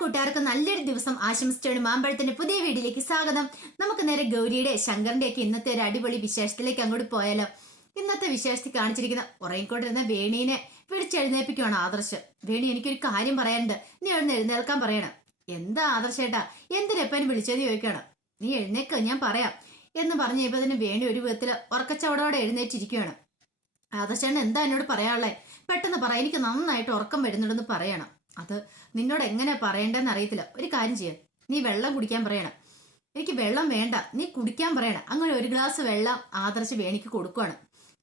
കൂട്ടുകാർക്ക് നല്ലൊരു ദിവസം ആശംസിച്ചാണ് മാമ്പഴത്തിന്റെ പുതിയ വീഡിയോയിലേക്ക് സ്വാഗതം. നമുക്ക് നേരെ ഗൗരിയുടെ ശങ്കറിന്റെ ഒക്കെ ഇന്നത്തെ ഒരു അടിപൊളി വിശേഷത്തിലേക്ക് അങ്ങോട്ട് പോയാലോ? ഇന്നത്തെ വിശേഷത്തിൽ കാണിച്ചിരിക്കുന്ന ഉറങ്ങിക്കൊണ്ടിരുന്ന വേണീനെ പിടിച്ചെഴുന്നേൽപ്പിക്കുവാണ് ആദർശ്. വേണി എനിക്കൊരു കാര്യം പറയാനുണ്ട്. നീ അവിടുന്ന് എഴുന്നേൽക്കാൻ പറയണം. എന്താ ആദർശേട്ടാ എന്തിനെപ്പനും വിളിച്ചത് ചോദിക്കണം. നീ എഴുന്നേക്ക ഞാൻ പറയാം എന്ന് പറഞ്ഞ ഇപ്പൊ തന്നെ വേണി ഒരു വിധത്തിൽ ഉറക്കച്ചവടോടെ എഴുന്നേറ്റിരിക്കുകയാണ്. ആദർശേട്ടൻ എന്താ എന്നോട് പറയാനുള്ളേ? പെട്ടെന്ന് പറ എനിക്ക് നന്നായിട്ട് ഉറക്കം വരുന്നുണ്ടെന്ന് പറയണം. അത് നിന്നോട് എങ്ങനെ പറയണ്ടെന്ന് അറിയത്തില്ല. ഒരു കാര്യം ചെയ്യാം. നീ വെള്ളം കുടിക്കാൻ പറയണം. എനിക്ക് വെള്ളം വേണ്ട. നീ കുടിക്കാൻ പറയണം. അങ്ങനെ ഒരു ഗ്ലാസ് വെള്ളം ആദർശ് വേണിക്ക് കൊടുക്കുകയാണ്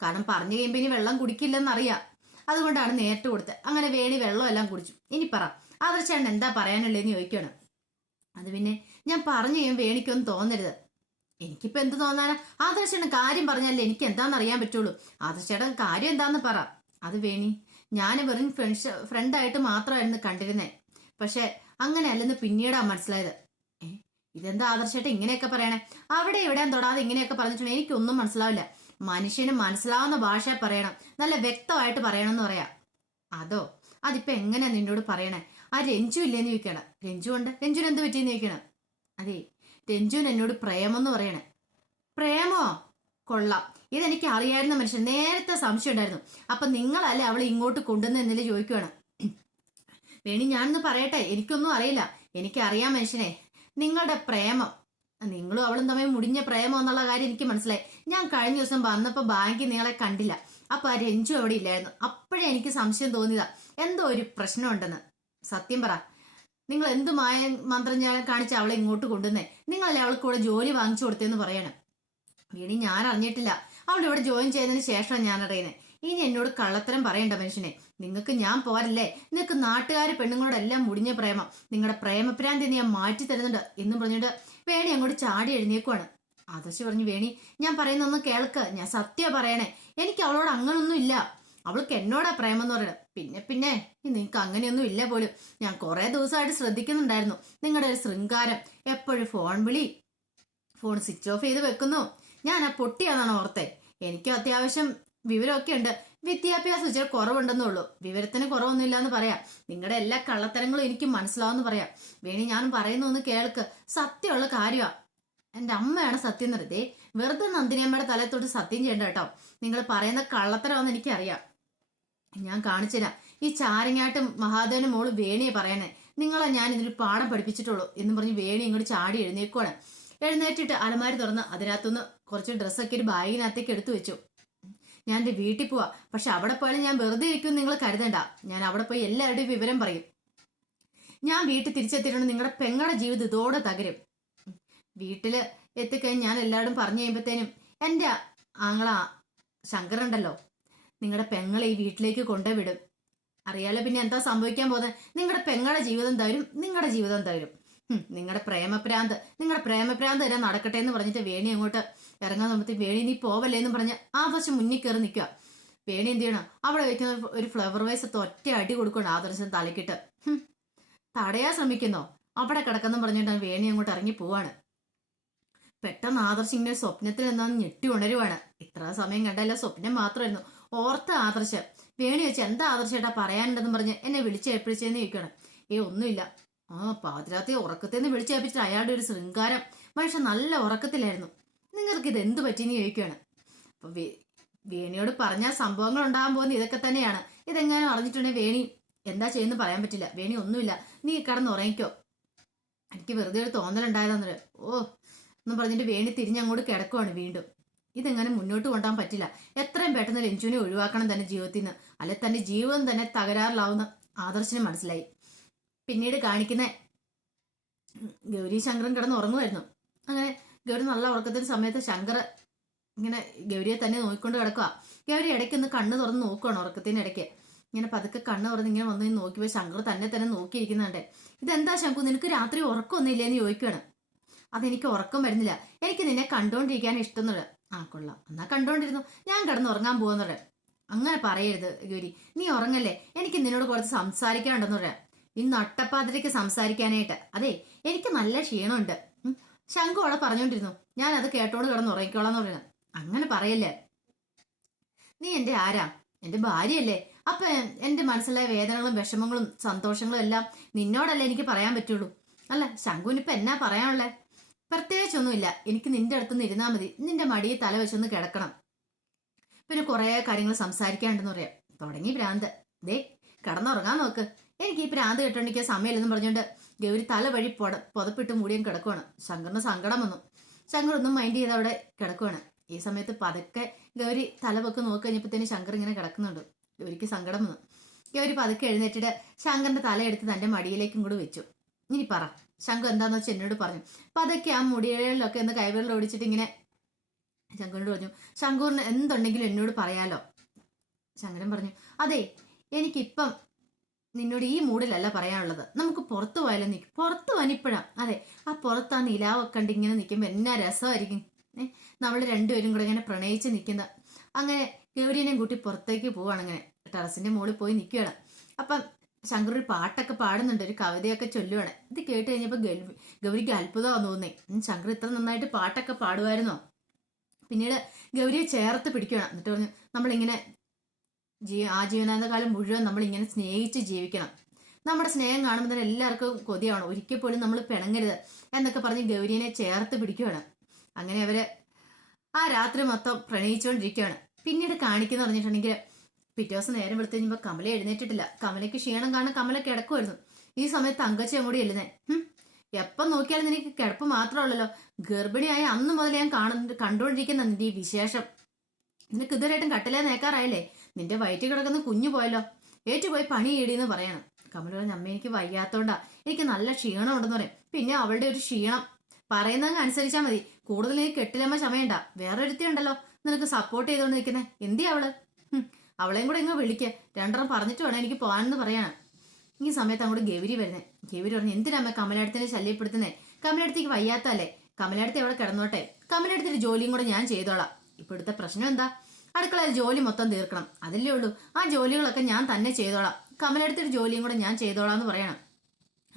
കാരണം പറഞ്ഞു കഴിയുമ്പോൾ ഇനി വെള്ളം കുടിക്കില്ലെന്നറിയാം. അതുകൊണ്ടാണ് നേരിട്ട് കൊടുത്തത്. അങ്ങനെ വേണി വെള്ളം എല്ലാം കുടിച്ചു. ഇനി പറ. ആദർശേട്ടൻ എന്താ പറയാനുള്ളതെന്ന് ചോദിക്കണം അത് പിന്നെ ഞാൻ പറഞ്ഞു കഴിയുമ്പോൾ വേണിക്കൊന്നും തോന്നരുത്. എനിക്കിപ്പോ എന്ത് തോന്നാനാ? ആദർശേട്ടൻ കാര്യം പറഞ്ഞാലേ എനിക്ക് എന്താണെന്ന് അറിയാൻ പറ്റുള്ളൂ. ആദർശേട്ടൻ കാര്യം എന്താണെന്ന് പറ. അത് വേണി. ഞാൻ വെറും ഫ്രണ്ട്സ് ഫ്രണ്ടായിട്ട് മാത്രമായിരുന്നു കണ്ടിരുന്നേ. പക്ഷെ അങ്ങനെ അല്ലെന്ന് പിന്നീടാ മനസ്സിലായത്. ഇതെന്താ ആദർശമായിട്ട് ഇങ്ങനെയൊക്കെ പറയണേ? അവിടെ ഇവിടെ തൊടാതെ ഇങ്ങനെയൊക്കെ പറഞ്ഞിട്ടുണ്ടെങ്കിൽ എനിക്കൊന്നും മനസ്സിലാവില്ല. മനുഷ്യന് മനസ്സിലാവുന്ന ഭാഷ പറയണം. നല്ല വ്യക്തമായിട്ട് പറയണം എന്ന് പറയാം. അതോ അതിപ്പോ എങ്ങനെയാ നിന്നോട് പറയണേ? ആ രഞ്ജു ഇല്ലേന്ന് ചോദിക്കണം. രഞ്ജു ഉണ്ട്. രഞ്ജുനെന്ത് പറ്റിയെന്ന് ചോദിക്കണം. അതെ രഞ്ജുവിന് എന്നോട് പ്രേമെന്ന് പറയണേ. പ്രേമോ? കൊള്ളാം. ഇതെനിക്ക് അറിയായിരുന്ന മനുഷ്യൻ നേരത്തെ സംശയം ഉണ്ടായിരുന്നു അപ്പൊ നിങ്ങളല്ലേ അവളെ ഇങ്ങോട്ട് കൊണ്ടുവന്ന് എന്നില്ല ചോദിക്കുവാണ്. വേണി ഞാനൊന്ന് പറയട്ടെ? എനിക്കൊന്നും അറിയില്ല. എനിക്കറിയാം മനുഷ്യനെ. നിങ്ങളുടെ പ്രേമം. നിങ്ങളും അവളും തമ്മിൽ മുടിഞ്ഞ പ്രേമം എന്നുള്ള കാര്യം എനിക്ക് മനസ്സിലായി. ഞാൻ കഴിഞ്ഞ ദിവസം വന്നപ്പോൾ ബാങ്കിൽ നിങ്ങളെ കണ്ടില്ല. അപ്പൊ ആ രഞ്ജു അവിടെ ഇല്ലായിരുന്നു. അപ്പോഴേ എനിക്ക് സംശയം തോന്നിയതാ. എന്തോ ഒരു പ്രശ്നം ഉണ്ടെന്ന് സത്യം പറ. നിങ്ങൾ എന്ത് മായ മന്ത്രം ഞാൻ കാണിച്ച് അവളെ ഇങ്ങോട്ട് കൊണ്ടുവന്നേ? നിങ്ങളല്ലേ അവൾക്ക് കൂടെ ജോലി വാങ്ങിച്ചു കൊടുത്തേന്ന് പറയണം. വീണി ഞാൻ അറിഞ്ഞിട്ടില്ല. അവൾ ഇവിടെ ജോയിൻ ചെയ്തതിന് ശേഷമാണ് ഞാൻ അറിയുന്നത് ഇനി എന്നോട് കള്ളത്തരം പറയണ്ട മനുഷ്യനെ. നിങ്ങൾക്ക് ഞാൻ പോരല്ലേ? നിങ്ങൾക്ക് നാട്ടുകാർ പെണ്ണുങ്ങളോടെല്ലാം മുടിഞ്ഞ പ്രേമം. നിങ്ങളുടെ പ്രേമപ്രാന്തി ഞാൻ മാറ്റി തരുന്നുണ്ട് എന്നും പറഞ്ഞിട്ട് വേണി അങ്ങോട്ട് ചാടി എഴുന്നേക്കുവാണ്. ആദർശ് പറഞ്ഞു വേണി ഞാൻ പറയുന്നൊന്ന് കേൾക്ക്. ഞാൻ സത്യ പറയണേ. എനിക്ക് അവളോട് അങ്ങനൊന്നും ഇല്ല. അവൾക്ക് എന്നോടാ പ്രേമം എന്ന് പറയണം പിന്നെ പിന്നെ നിങ്ങൾക്ക് അങ്ങനെയൊന്നും ഇല്ല പോലും. ഞാൻ കുറെ ദിവസമായിട്ട് ശ്രദ്ധിക്കുന്നുണ്ടായിരുന്നു. നിങ്ങളുടെ ഒരു ശൃംഗാരം. എപ്പോഴും ഫോൺ വിളി ഫോൺ സ്വിച്ച് ഓഫ് ചെയ്ത് വെക്കുന്നു. ഞാൻ ആ പൊട്ടിയാണെന്നാണ് ഓർത്തെ? എനിക്ക് അത്യാവശ്യം വിവരമൊക്കെ ഉണ്ട്. വിദ്യാഭ്യാസം ഇച്ചിരി കുറവുണ്ടെന്നുള്ളൂ വിവരത്തിന് കുറവൊന്നുമില്ല എന്ന് പറയാം. നിങ്ങളുടെ എല്ലാ കള്ളത്തരങ്ങളും എനിക്ക് മനസ്സിലാവുമെന്ന് പറയാം. വേണി ഞാൻ പറയുന്ന ഒന്ന് കേൾക്ക്. സത്യമുള്ള കാര്യമാ എന്റെ അമ്മയാണ് സത്യം നിർത്തേ വെറുതെ നന്ദിനിയമ്മയുടെ തലത്തോട്ട് സത്യം ചെയ്യണ്ട കേട്ടോ. നിങ്ങൾ പറയുന്ന കള്ളത്തരമാണെന്ന് എനിക്കറിയാം. ഞാൻ കാണിച്ചില്ല ഈ ചാരിങ്ങാട്ടും മഹാദേവന് മോൾ വേണിയെ പറയണേ നിങ്ങളെ ഞാൻ ഇതിൽ പാഠം പഠിപ്പിച്ചിട്ടുള്ളൂ എന്ന് പറഞ്ഞ് വേണി ഇങ്ങോട്ട് ചാടി എഴുന്നേക്കുവാണ്. എഴുന്നേറ്റിട്ട് അലമാരി തുറന്ന് അതിനകത്തുനിന്ന് കുറച്ച് ഡ്രസ്സൊക്കെ ഒരു ബാഗിനകത്തേക്ക് എടുത്തു വെച്ചു. ഞാൻ എന്റെ വീട്ടിൽ പോവാ. പക്ഷെ അവിടെ പോയാലും ഞാൻ വെറുതെ ഇരിക്കും നിങ്ങൾ കരുതണ്ട. ഞാൻ അവിടെ പോയി എല്ലാവരുടെയും വിവരം പറയും. ഞാൻ വീട്ടിൽ തിരിച്ചെത്തിയിട്ടുണ്ട്. നിങ്ങളുടെ പെങ്ങളുടെ ജീവിതം ഇതോടെ തകരും. വീട്ടിൽ എത്തിക്കഴിഞ്ഞ് ഞാൻ എല്ലാവരും പറഞ്ഞു കഴിയുമ്പോഴത്തേനും എന്റെ ആങ്ങള ശങ്കറുണ്ടല്ലോ നിങ്ങളുടെ പെങ്ങളെ ഈ വീട്ടിലേക്ക് കൊണ്ടുവിടും അറിയാലോ പിന്നെ എന്താ സംഭവിക്കാൻ പോകുന്നത്? നിങ്ങളുടെ പെങ്ങളുടെ ജീവിതം തരും നിങ്ങളുടെ ജീവിതം തരും. നിങ്ങളുടെ പ്രേമപ്രാന്ത് നിങ്ങളുടെ പ്രേമപ്രാന്ത് വരെ നടക്കട്ടെ എന്ന് പറഞ്ഞിട്ട് വേണി അങ്ങോട്ട് ഇറങ്ങാൻ നോക്കി വേണി നീ പോവല്ലേ എന്ന് പറഞ്ഞ് ആ വശം മുന്നിൽ കയറി നിൽക്കുക വേണി എന്ത് ചെയ്യണം? അവിടെ വെക്കുന്ന ഒരു ഫ്ലവർ വൈസ് ഒറ്റ അടി കൊടുക്കണം ആദർശം തലക്കിട്ട്. തടയാൻ ശ്രമിക്കുന്നോ? അവിടെ കിടക്കുന്നു പറഞ്ഞിട്ട് വേണി അങ്ങോട്ട് ഇറങ്ങി പോവാണ്. പെട്ടെന്ന് ആദർശ് ഇങ്ങനെ സ്വപ്നത്തിൽ നിന്നാണ് ഞെട്ടി ഉണരുവാണ്. ഇത്ര സമയം കണ്ടല്ല സ്വപ്നം മാത്രമായിരുന്നു. ഓർത്ത ആദർശ്. വേണി വെച്ച് എന്താ ആദർശേട്ടാ പറയാനുണ്ടെന്ന് പറഞ്ഞ് എന്നെ വിളിച്ചേൽപ്പിച്ചെന്ന് ചോദിക്കണം ഏ ഒന്നുമില്ല. ആ പാതിരാത്രി ഉറക്കത്തിൽ വിളിച്ചേൽപ്പിച്ചിട്ട് അയാളുടെ ഒരു ശൃംഗാരം. മനുഷ്യൻ നല്ല ഉറക്കത്തിലായിരുന്നു. നിങ്ങൾക്ക് ഇത് എന്ത് പറ്റിയെന്ന് ചോദിക്കുകയാണ്. അപ്പൊ വേണിയോട് പറഞ്ഞാൽ സംഭവങ്ങൾ ഉണ്ടാകാൻ പോകുന്ന ഇതൊക്കെ തന്നെയാണ്. ഇതെങ്ങനെ അറിഞ്ഞിട്ടുണ്ടെങ്കിൽ വേണി എന്താ ചെയ്യുന്നു പറയാൻ പറ്റില്ല. വേണി ഒന്നുമില്ല. നീ കിടന്ന് ഉറങ്ങിക്കോ. എനിക്ക് വെറുതെ ഒരു തോന്നലുണ്ടായതെന്നൊരു ഓ എന്നും പറഞ്ഞിട്ട് വേണി തിരിഞ്ഞങ്ങോട്ട് കിടക്കുവാണ് വീണ്ടും. ഇതെങ്ങനെ മുന്നോട്ട് കൊണ്ടുപോകാൻ പറ്റില്ല. എത്രയും പെട്ടെന്ന് രഞ്ജുവിനെ ഒഴിവാക്കണം തന്നെ ജീവിതത്തിൽ നിന്ന് അല്ലെ തന്റെ ജീവിതം തന്നെ തകരാറിലാവുന്ന ആദർശന് മനസ്സിലായി. പിന്നീട് കാണിക്കുന്ന ഗൗരി ശങ്കരൻ കിടന്ന് ഉറങ്ങുമായിരുന്നു. അങ്ങനെ ഗൗരി നല്ല ഉറക്കത്തിന് സമയത്ത് ശങ്കർ ഇങ്ങനെ ഗൗരിയെ തന്നെ നോക്കിക്കൊണ്ട് കിടക്കുക ഗൗരി ഇടയ്ക്ക് ഒന്ന് കണ്ണ് തുറന്ന് നോക്കുകയാണ് ഉറക്കത്തിന് ഇടയ്ക്ക്. ഇങ്ങനെ പതുക്കെ കണ്ണ് തുറന്ന് ഇങ്ങനെ വന്ന് നോക്കിയപ്പോൾ ശങ്കർ തന്നെ തന്നെ നോക്കിയിരിക്കുന്നുണ്ട്. ഇതെന്താ ശങ്കു നിനക്ക് രാത്രി ഉറക്കമൊന്നും എന്ന് ചോദിക്കുകയാണ് അതെനിക്ക് ഉറക്കം വരുന്നില്ല. എനിക്ക് നിന്നെ കണ്ടോണ്ടിരിക്കാൻ ഇഷ്ടമെന്നുള്ളത് ആ കൊള്ളാം. എന്നാ കണ്ടോണ്ടിരുന്നു. ഞാൻ കിടന്ന് ഉറങ്ങാൻ പോകുന്നുണ്ട് അങ്ങനെ പറയരുത് ഗൗരി. നീ ഉറങ്ങല്ലേ. എനിക്ക് നിന്നോട് കുറച്ച് സംസാരിക്കാനുണ്ടെന്ന് പറയാം അട്ടപ്പാതിരയ്ക്ക് സംസാരിക്കാനായിട്ട്. അതെ എനിക്ക് നല്ല ക്ഷീണമുണ്ട്. അവിടെ പറഞ്ഞോണ്ടിരുന്നു. ഞാൻ അത് കേട്ടോണ്ട് കിടന്ന് ഉറങ്ങിക്കോളാന്ന് പറയുന്നത് അങ്ങനെ പറയല്ലേ? നീ എന്റെ ആരാ? എന്റെ ഭാര്യയല്ലേ? അപ്പൊ എന്റെ മനസ്സിലെ വേദനകളും വിഷമങ്ങളും സന്തോഷങ്ങളും എല്ലാം നിന്നോടല്ലേ എനിക്ക് പറയാൻ പറ്റുള്ളൂ. അല്ല ശങ്കുവിനിപ്പോ എന്നാ പറയാനുള്ളേ? പ്രത്യേകിച്ചൊന്നുമില്ല. എനിക്ക് നിന്റെ അടുത്തുനിന്ന് ഇരുന്നാ മതി. നിന്റെ മടിയെ തല വെച്ചൊന്ന് കിടക്കണം. പിന്നെ കുറേ കാര്യങ്ങൾ സംസാരിക്കാണ്ടെന്ന് പറയാം. തുടങ്ങി ഭ്രാന്ത്. ദേ കിടന്നുറങ്ങാൻ നോക്ക്. എനിക്ക് ഈ ഭ്രാന്ത് കെട്ടോണ്ടിരിക്കാൻ സമയമില്ലെന്നും പറഞ്ഞുകൊണ്ട് ഗൗരി തല വഴി പൊട പുതപ്പിട്ട് മൂടിയും കിടക്കുവാണ്. ശങ്കറിന് സങ്കടം വന്നു. ശങ്കർ ഒന്നും മൈൻഡ് ചെയ്ത് അവിടെ കിടക്കുവാണ്. ഈ സമയത്ത് പതുക്കെ ഗൗരി തല പൊക്കെ നോക്കി കഴിഞ്ഞപ്പോഴത്തേന് ശങ്കർ ഇങ്ങനെ കിടക്കുന്നുണ്ട്. ഗൗരിക്ക് സങ്കടം വന്നു. ഗൗരി പതുക്കെ എഴുന്നേറ്റിട്ട് ശങ്കറിന്റെ തലയെടുത്ത് തന്റെ മടിയിലേക്കും കൂടി വെച്ചു. ഇനി പറ ശങ്കർ എന്താന്ന് വെച്ചാൽ എന്നോട് പറഞ്ഞു. പതുക്കെ ആ മുടികളിലൊക്കെ ഒന്ന് കൈവിരൽ ഓടിച്ചിട്ട് ഇങ്ങനെ ശങ്കുവിനോട് പറഞ്ഞു ശങ്കൂറിന് എന്തുണ്ടെങ്കിലും എന്നോട് പറയാലോ. ശങ്കരൻ പറഞ്ഞു അതെ എനിക്കിപ്പം നിന്നോട് ഈ മൂഡിലല്ല പറയാനുള്ളത്. നമുക്ക് പുറത്തു പോയാലോ നിൽക്കും പുറത്തു വനിപ്പോഴാ അതെ ആ പുറത്ത് ആ നിലാവൊക്കെ കണ്ട് ഇങ്ങനെ നിൽക്കുമ്പോൾ എന്നാ രസമായിരിക്കും? ഏ നമ്മൾ രണ്ടുപേരും കൂടെ ഇങ്ങനെ പ്രണയിച്ച് നിൽക്കുന്ന അങ്ങനെ ഗൗരീനെയും കൂട്ടി പുറത്തേക്ക് പോവാണ് അങ്ങനെ ടെറസിന്റെ മുകളിൽ പോയി നിൽക്കുകയാണ് അപ്പം ശങ്കർ ഒരു പാട്ടൊക്കെ പാടുന്നുണ്ട് ഒരു കവിതയൊക്കെ ചൊല്ലുവാണ്. ഇത് കേട്ട് കഴിഞ്ഞപ്പോൾ ഗൗരി ഗൗരിക്ക് അത്ഭുതമാണ് തോന്നേ ശങ്കർ ഇത്ര നന്നായിട്ട് പാട്ടൊക്കെ പാടുമായിരുന്നോ പിന്നീട് ഗൗരിയെ ചേർത്ത് പിടിക്കുകയാണ് എന്നിട്ട് പറഞ്ഞു നമ്മളിങ്ങനെ ജീ ആ ജീവനാന്ത കാലം മുഴുവൻ നമ്മൾ ഇങ്ങനെ സ്നേഹിച്ച് ജീവിക്കണം. നമ്മുടെ സ്നേഹം കാണുമ്പോൾ തന്നെ എല്ലാവർക്കും കൊതിയാണ് ഒരിക്കൽ പോലും നമ്മൾ പിണങ്ങരുത് എന്നൊക്കെ പറഞ്ഞ് ഗൗരീനെ ചേർത്ത് പിടിക്കുകയാണ്. അങ്ങനെ അവർ ആ രാത്രി മൊത്തം പ്രണയിച്ചുകൊണ്ടിരിക്കുകയാണ് പിന്നീട് കാണിക്കുന്ന പറഞ്ഞിട്ടുണ്ടെങ്കിൽ പിറ്റേ ദിവസം നേരം വെളുത്ത് കഴിഞ്ഞപ്പോൾ കമല എഴുന്നേറ്റിട്ടില്ല. കമലയ്ക്ക് ക്ഷീണം കാരണം കമല കിടക്കുമായിരുന്നു ഈ സമയത്ത് അങ്കച്ച അങ്ങോട്ട് എഴുന്നേ എപ്പം നോക്കിയാലും നിനക്ക് കിടപ്പ് മാത്രമല്ലല്ലോ ഗർഭിണിയായ അന്ന് മുതൽ ഞാൻ കാണുന്നുണ്ട് കണ്ടുകൊണ്ടിരിക്കുന്ന നിന്റെ ഈ വിശേഷം. നിനക്ക് ഇതുവരെയായിട്ടും കട്ടിലേ നേക്കാറായില്ലേ നിന്റെ വയറ്റിൽ കിടക്കുന്ന കുഞ്ഞു പോയല്ലോ. ഏറ്റുപോയി പണി ഈടിയെന്ന് പറയണം. കമല പറഞ്ഞ അമ്മ എനിക്ക് വയ്യാത്തോണ്ടാ. എനിക്ക് നല്ല ക്ഷീണം ഉണ്ടെന്ന് പറയും. പിന്നെ അവളുടെ ഒരു ക്ഷീണം. പറയുന്നതങ്ങ് അനുസരിച്ചാൽ മതി. കൂടുതൽ നീ കെട്ടിലമ്മ ചമയണ്ട വേറെ ഒരുത്തി ഉണ്ടല്ലോ. നിനക്ക് സപ്പോർട്ട് ചെയ്തുകൊണ്ട് നിൽക്കുന്നേ എന്തി അവൾ അവളെയും കൂടെ ഇങ്ങ് വിളിക്ക. രണ്ടെണ്ണം പറഞ്ഞിട്ട് വേണം എനിക്ക് പോകാനെന്ന് പറയാണ് ഈ സമയത്ത് അങ്ങോട്ട് ഗൗരി വരുന്നേ. ഗൗരി പറഞ്ഞു എന്തിനാമ്മ കമലടുത്തിനെ ശല്യപ്പെടുത്തുന്നേ? കമലടുത്തേക്ക് വയ്യാത്തല്ലേ കമലടുത്ത് എവിടെ കിടന്നോട്ടെ. കമലടുത്തൊരു ജോലിയും കൂടെ ഞാൻ ചെയ്തോളാം. ഇപ്പോഴത്തെ പ്രശ്നം എന്താ? അടുക്കളയിൽ ജോലി മൊത്തം തീർക്കണം. അതല്ലേ ഉള്ളൂ. ആ ജോലികളൊക്കെ ഞാൻ തന്നെ ചെയ്തോളാം. കമലെടുത്തൊരു ജോലിയും കൂടെ ഞാൻ ചെയ്തോളാം എന്ന് പറയണം.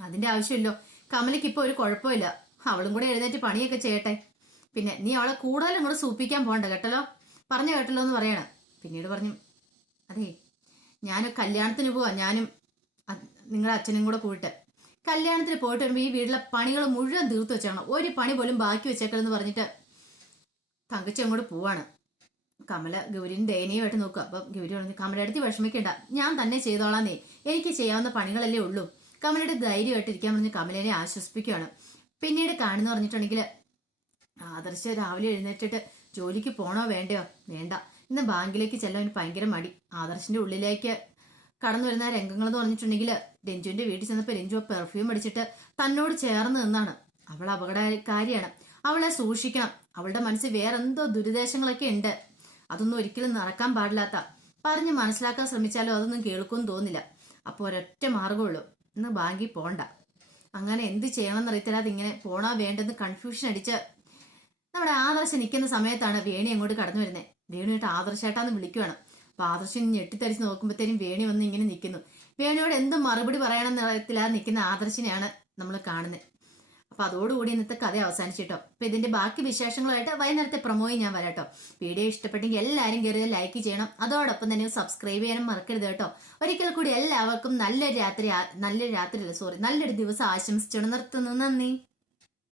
അതിന്റെ ആവശ്യമില്ലോ. കമലയ്ക്ക് ഇപ്പോൾ ഒരു കുഴപ്പമില്ല. അവളും കൂടെ എഴുന്നേറ്റ് പണിയൊക്കെ ചെയ്യട്ടെ. പിന്നെ നീ അവളെ കൂടുതലും കൂടെ സൂപ്പിക്കാൻ പോകണ്ട കേട്ടല്ലോ? പറഞ്ഞു കേട്ടല്ലോ എന്ന് പറയണം. പിന്നീട് പറഞ്ഞു അതേ ഞാൻ കല്യാണത്തിന് പോവാ. ഞാനും നിങ്ങളുടെ അച്ഛനും കൂടെ പോയിട്ട്. കല്യാണത്തിന് പോയിട്ട് വരുമ്പോൾ ഈ വീട്ടിലെ പണികൾ മുഴുവൻ തീർത്ത് വെച്ചാണ് ഒരു പണി പോലും ബാക്കി വെച്ചേക്കലെന്ന് പറഞ്ഞിട്ട് തങ്കച്ചി അങ്ങോട്ട് പോവാണ്. കമല ഗൗരിന് ദയനീയമായിട്ട് നോക്കുക. അപ്പം ഗൗരി പറഞ്ഞു കമലടുത്ത് വിഷമിക്കണ്ട. ഞാൻ തന്നെ ചെയ്തോളാം നീ എനിക്ക് ചെയ്യാവുന്ന പണികളല്ലേ ഉള്ളൂ. കമലയുടെ ധൈര്യമായിട്ട് ഇരിക്കാൻ പറഞ്ഞ് കമലിനെ ആശ്വസിപ്പിക്കുകയാണ്. പിന്നീട് കാണുന്ന പറഞ്ഞിട്ടുണ്ടെങ്കിൽ ആദർശ രാവിലെ എഴുന്നേറ്റിട്ട് ജോലിക്ക് പോണോ വേണ്ടയോ? വേണ്ട. ഇന്ന് ബാങ്കിലേക്ക് ചെല്ലാൻ ഭയങ്കര മടി. ആദർശിന്റെ ഉള്ളിലേക്ക് കടന്നു വരുന്ന രംഗങ്ങൾ എന്ന് പറഞ്ഞിട്ടുണ്ടെങ്കിൽ രഞ്ജുവിന്റെ വീട്ടിൽ ചെന്നപ്പോൾ രഞ്ജു പെർഫ്യൂം അടിച്ചിട്ട് തന്നോട് ചേർന്ന് നിന്നാണ്. അവൾ അപകടകാരിയാണ്. അവളെ സൂക്ഷിക്കണം. അവളുടെ മനസ്സിൽ വേറെന്തോ എന്തോ ദുരിദേശങ്ങളൊക്കെ ഉണ്ട്. അതൊന്നും ഒരിക്കലും നടക്കാൻ പാടില്ലാത്ത. പറഞ്ഞ് മനസ്സിലാക്കാൻ ശ്രമിച്ചാലോ അതൊന്നും കേൾക്കുമെന്ന് തോന്നില്ല. അപ്പോൾ ഒരൊറ്റ മാർഗമുള്ളൂ ഇന്ന് ബാങ്കിൽ പോണ്ട. അങ്ങനെ എന്ത് ചെയ്യണമെന്ന് അറിയത്തില്ലാതെ ഇങ്ങനെ പോണോ വേണ്ടെന്ന് കൺഫ്യൂഷൻ അടിച്ച് നമ്മുടെ ആദർശം നിൽക്കുന്ന സമയത്താണ് വേണി അങ്ങോട്ട് കടന്നു വരുന്നത് വേണിയായിട്ട് ആദർശേട്ടാന്ന് വിളിക്കുകയാണ് അപ്പൊ ആദർശം ഞെട്ടിത്തരിച്ച് നോക്കുമ്പോഴത്തേനും വേണി വന്ന് ഇങ്ങനെ നിൽക്കുന്നു. വേണിയോട് എന്ത് മറുപടി പറയണമെന്ന് അറിയത്തില്ലാതെ നിൽക്കുന്ന ആദർശനെയാണ് നമ്മൾ കാണുന്നത് അപ്പൊ അതോടുകൂടി ഇന്നത്തെ കഥ അവസാനിച്ചിട്ടോ. അപ്പൊ ഇതിന്റെ ബാക്കി വിശേഷങ്ങളുമായിട്ട് വൈകുന്നേരത്തെ പ്രൊമോയും ഞാൻ വരാട്ടോ. വീഡിയോ ഇഷ്ടപ്പെട്ടെങ്കിൽ എല്ലാവരും കയറി ലൈക്ക് ചെയ്യണം. അതോടൊപ്പം തന്നെ സബ്സ്ക്രൈബ് ചെയ്യാനും മറക്കരുത് കേട്ടോ. ഒരിക്കൽ കൂടി എല്ലാവർക്കും നല്ലൊരു രാത്രി നല്ലൊരു രാത്രി സോറി നല്ലൊരു ദിവസം ആശംസിച്ചോണം. നിർത്തുന്നു. നന്ദി.